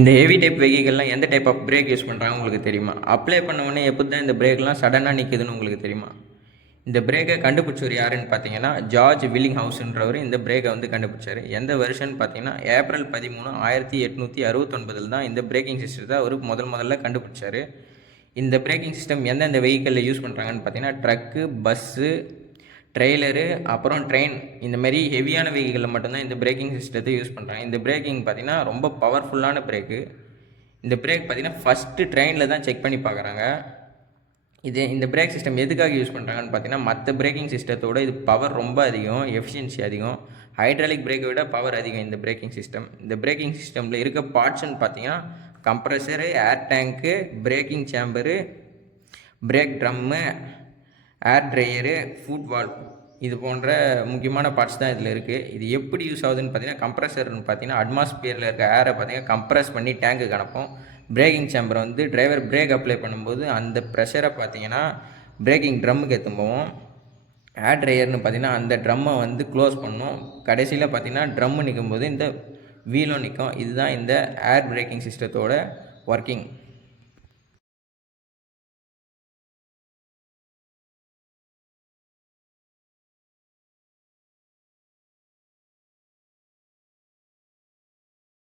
இந்த heavy type வெஹிக்கல்லாம் எந்த type of break use பண்ணுறாங்க உங்களுக்கு தெரியுமா? அப்ளை பண்ண உடனே எப்படி தான் இந்த பிரேக்லாம் சடனாக நிற்குதுன்னு உங்களுக்கு தெரியுமா? இந்த பிரேக்கை கண்டுபிடிச்சவர் யாருன்னு பார்த்தீங்கன்னா, ஜார்ஜ் வில்லிங்ஹவுஸ்ன்றவர் இந்த பிரேக்கை வந்து கண்டுபிடிச்சார். எந்த வருஷன்னு பார்த்தீங்கன்னா, ஏப்ரல் 13, 1869 தான் இந்த பிரேக்கிங் சிஸ்டத்தை அவர் முதல்ல கண்டுபிடிச்சார். இந்த பிரேக்கிங் சிஸ்டம் எந்தெந்த வெஹிக்கிளில் யூஸ் பண்ணுறாங்கன்னு பார்த்தீங்கன்னா, ட்ரக்கு, பஸ்ஸு, ட்ரெய்லரு, அப்புறம் ட்ரெயின், இந்தமாரி ஹெவியான வெஹிக்கிளில் மட்டும்தான் இந்த பிரேக்கிங் சிஸ்டத்தை யூஸ் பண்ணுறாங்க. இந்த பிரேக்கிங் பார்த்திங்கன்னா ரொம்ப பவர்ஃபுல்லான பிரேக்கு. இந்த பிரேக் பார்த்திங்கன்னா ஃபஸ்ட்டு ட்ரெயினில் தான் செக் பண்ணி பார்க்குறாங்க. இந்த பிரேக் சிஸ்டம் எதுக்காக யூஸ் பண்ணுறாங்கன்னு பார்த்தீங்கன்னா, மற்ற பிரேக்கிங் சிஸ்டத்தோட இது பவர் ரொம்ப அதிகம், எஃபிஷியன்சி அதிகம், ஹைட்ராலிக் பிரேக்கை விட பவர் அதிகம் இந்த பிரேக்கிங் சிஸ்டம். இந்த பிரேக்கிங் சிஸ்டமில் இருக்க பார்ட்ஸ்ன்னு பார்த்தீங்கன்னா, கம்ப்ரஸரு, ஏர் டேங்க்கு, பிரேக்கிங் சேம்பரு, பிரேக் ட்ரம்மு, ஏர் ட்ரையரு, ஃபுட் வால்வ், இது போன்ற முக்கியமான பார்ட்ஸ் தான் இதில் இருக்குது. இது எப்படி யூஸ் ஆகுதுன்னு பார்த்தீங்கன்னா, கம்ப்ரஸர்னு பார்த்தீங்கன்னா அட்மாஸ்பியரில் இருக்க ஏரை பார்த்தீங்கன்னா கம்ப்ரஸ் பண்ணி டேங்க்கு அனுப்பும். பிரேக்கிங் சேம்பரை வந்து டிரைவர் பிரேக் அப்ளை பண்ணும்போது அந்த ப்ரெஷரை பார்த்தீங்கன்னா பிரேக்கிங் ட்ரம்முக்கு எடுத்துன்னு போவோம். ஏர் ட்ரையர்னு பார்த்தீங்கன்னா அந்த ட்ரம்மை வந்து க்ளோஸ் பண்ணும். கடைசியில் பார்த்தீங்கன்னா ட்ரம்மு நிற்கும்போது இந்த வீலும் நிற்கும். இதுதான் இந்த ஏர் பிரேக்கிங் சிஸ்டத்தோட ஒர்க்கிங்.